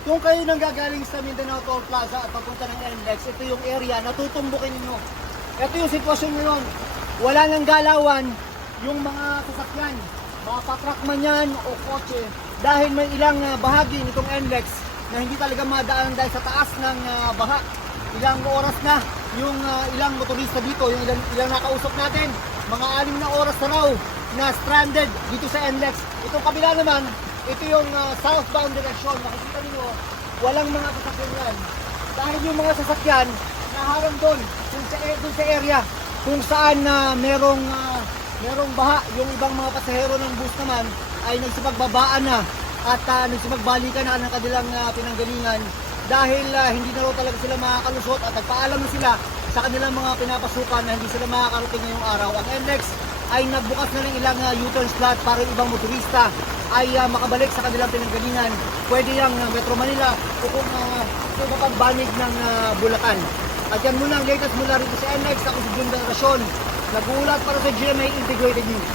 Kung kayo nang gagaling sa Mindanao Toll Plaza at papunta ng NLEX, ito yung area na tutumbukin ninyo. Ito yung sitwasyon ngayon. Wala nang galawan yung mga sasakyan, mga patruck man yan o kotse, dahil may ilang bahagi nitong NLEX na hindi talaga madaan dahil sa taas ng baha. Ilang oras na yung ilang motorista dito, yung ilang nakausap natin, mga 6 na oras na raw na stranded dito sa NLEX. Itong kabila naman, ito yung southbound direction. Nakikita niyo, walang mga sasakyan yan. Dahil yung mga sasakyan naharang doon sa area kung saan merong baha. Yung ibang mga pasahero ng bus naman ay nagsipagbabaan na at nagsipagbalikan na ng kanilang pinanggalingan dahil hindi na raw talaga sila makakalusot at nagpaalam na sila sa kanilang mga pinapasukan na hindi sila makakarating ngayong araw. Ang NLEX ay nagbukas na ng ilang U-turn slot para yung ibang motorista ay makabalik sa kanilang pinanggalingan. Pwede yung Metro Manila o kung iba pang banig ng Bulacan. At yan muna ang latest mula rito sa NLEX. Ako si Jun Veneracion, nag-uulat para sa GMA Integrated News.